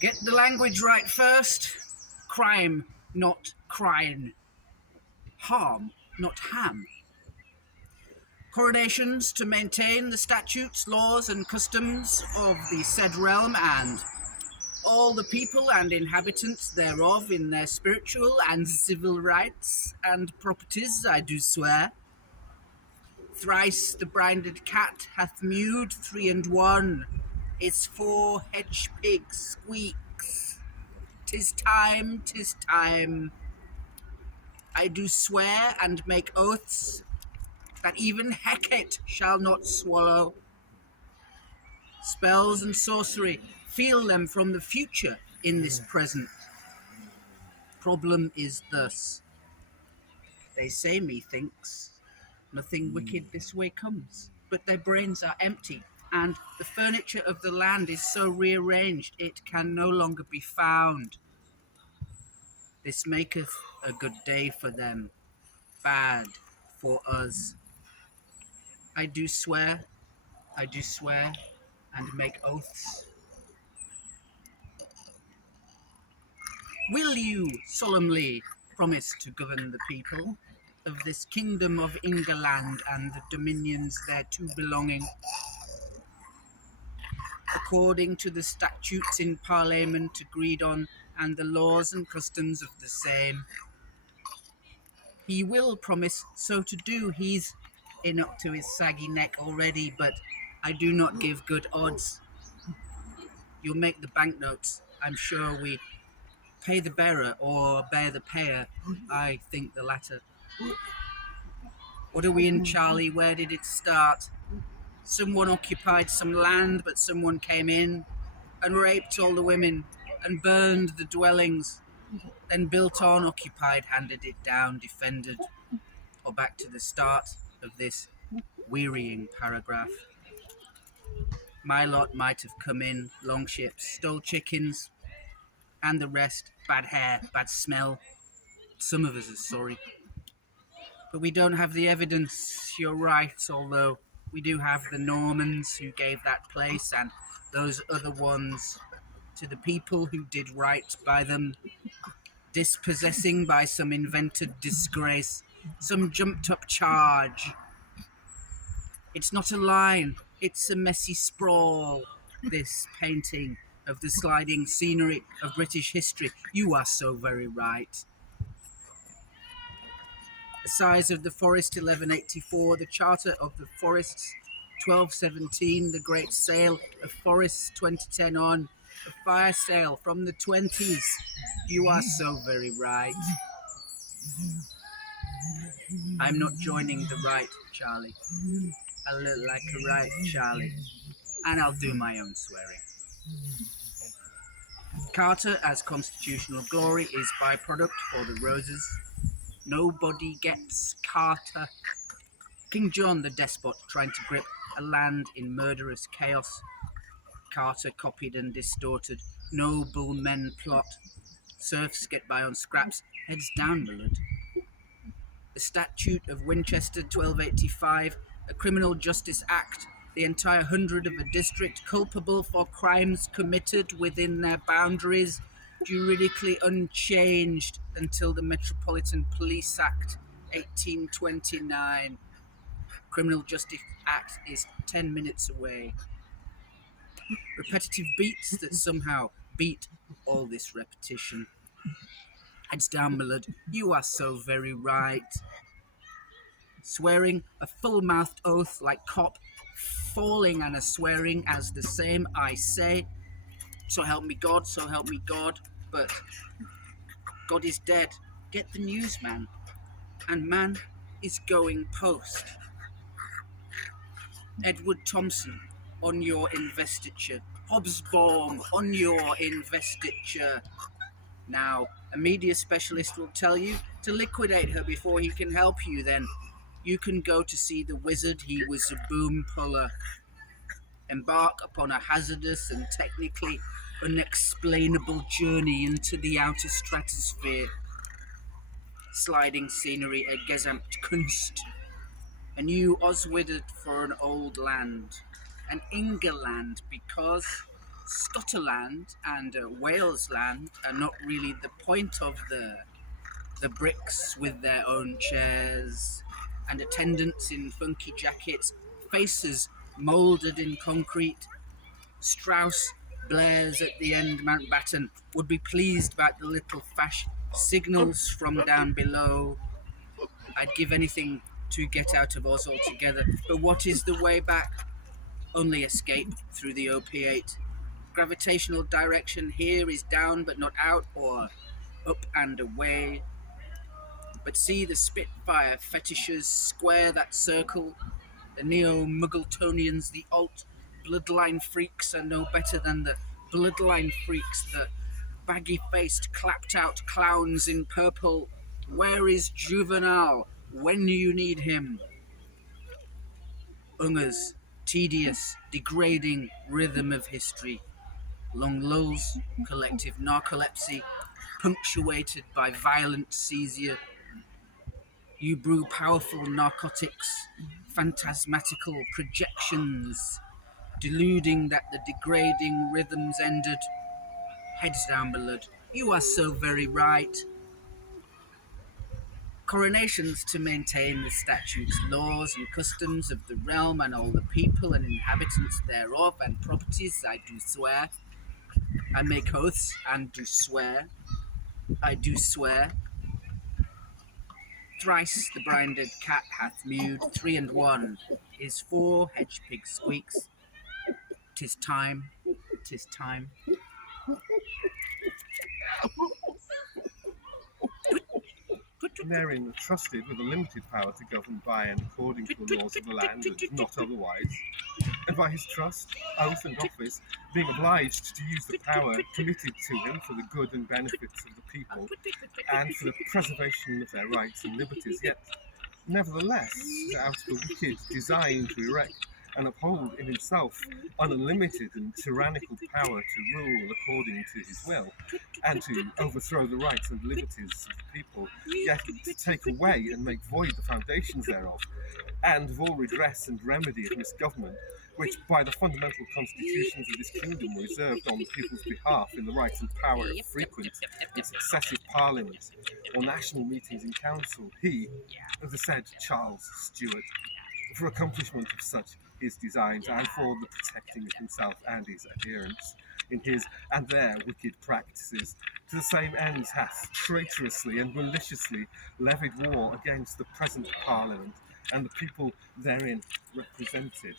Get the language right first. Crime, not crine. Harm, not ham. Coronations to maintain the statutes, laws, and customs of the said realm, and all the people and inhabitants thereof in their spiritual and civil rights and properties, I do swear. Thrice the brinded cat hath mewed 3 and 1. Its 4 hedge pig squeaks. 'Tis time, 'tis time. I do swear and make oaths that even Hecate shall not swallow. Spells and sorcery, feel them from the future in this present. Problem is thus. They say, methinks, nothing wicked this way comes, but their brains are empty, and the furniture of the land is so rearranged it can no longer be found. This maketh a good day for them, bad for us. I do swear, and make oaths. Will you solemnly promise to govern the people of this kingdom of England and the dominions thereto belonging, according to the statutes in Parliament agreed on and the laws and customs of the same? He will promise so to do. He's in up to his saggy neck already, but I do not give good odds. You'll make the banknotes. I'm sure we pay the bearer or bear the payer. I think the latter. What are we in, Charlie? Where did it start? Someone occupied some land, but someone came in and raped all the women and burned the dwellings, then built on, occupied, handed it down, defended, or back to the start of this wearying paragraph. My lot might have come in, long ships, stole chickens, and the rest, bad hair, bad smell. Some of us are sorry. But we don't have the evidence, you're right, although we do have the Normans who gave that place and those other ones to the people who did right by them, dispossessing by some invented disgrace, some jumped-up charge. It's not a line, it's a messy sprawl, this painting of the sliding scenery of British history. You are so very right. The size of the forest, 1184, the Charter of the Forests, 1217, the Great Sale of Forests, 2010 on, the fire sale from the 20s. You are so very right. I'm not joining the right, Charlie. I look like a right, Charlie, and I'll do my own swearing. Carter as constitutional glory is byproduct for the roses. Nobody gets Carter. King John the despot trying to grip a land in murderous chaos. Carter copied and distorted. Noble men plot. Serfs get by on scraps. Heads down, my lord. The Statute of Winchester, 1285, a Criminal Justice Act, the entire 100 of a district culpable for crimes committed within their boundaries, juridically unchanged until the Metropolitan Police Act, 1829. Criminal Justice Act is 10 minutes away. Repetitive beats that somehow beat all this repetition. Heads down, my lord, you are so very right. Swearing a full-mouthed oath like cop, falling and a swearing as the same I say. So help me God, so help me God, but God is dead. Get the news, man. And man is going post. Edward Thompson, on your investiture. Hobsbawm, on your investiture. Now, a media specialist will tell you to liquidate her before he can help you, then you can go to see the wizard. He was a boom puller. Embark upon a hazardous and technically unexplainable journey into the outer stratosphere. Sliding scenery, a Gesamtkunst. A new Oswided for an old land. An Ingerland, because Scotland and Wales land are not really the point of the bricks with their own chairs and attendants in funky jackets, faces moulded in concrete. Strauss blares at the end Mountbatten would be pleased about the little fash signals from down below. I'd give anything to get out of Oz altogether, but what is the way back? Only escape through the OP8. Gravitational direction here is down but not out, or up and away. But see the Spitfire fetishes square that circle. The neo-Muggletonians, the alt-bloodline freaks are no better than the bloodline freaks, the baggy-faced, clapped-out clowns in purple. Where is Juvenal when you need him? Unger's tedious, degrading rhythm of history. Long lulls, collective narcolepsy, punctuated by violent seizure. You brew powerful narcotics, phantasmatical projections, deluding that the degrading rhythms ended. Heads down, blood. You are so very right. Coronations to maintain the statutes, laws, and customs of the realm, and all the people and inhabitants thereof, and properties, I do swear. I make oaths, and do swear. I do swear. Thrice the brinded cat hath mewed, 3 and 1 is 4, hedge pig squeaks. 'Tis time, 'tis time. Marion was trusted with a limited power to govern by and according to the laws of the land, and not otherwise, and by his trust, oath, and office, being obliged to use the power committed to him for the good and benefits of the people, and for the preservation of their rights and liberties, yet nevertheless, out of a wicked design to erect and uphold in himself unlimited and tyrannical power to rule according to his will, and to overthrow the rights and liberties of the people, yet to take away and make void the foundations thereof, and of all redress and remedy of misgovernment, which by the fundamental constitutions of this kingdom were reserved on the people's behalf in the right and power of frequent and successive parliaments or national meetings in council, he, the said Charles Stuart, for accomplishment of such his designs and for the protecting of himself and his adherents in his and their wicked practices, to the same ends hath traitorously and maliciously levied war against the present Parliament and the people therein represented.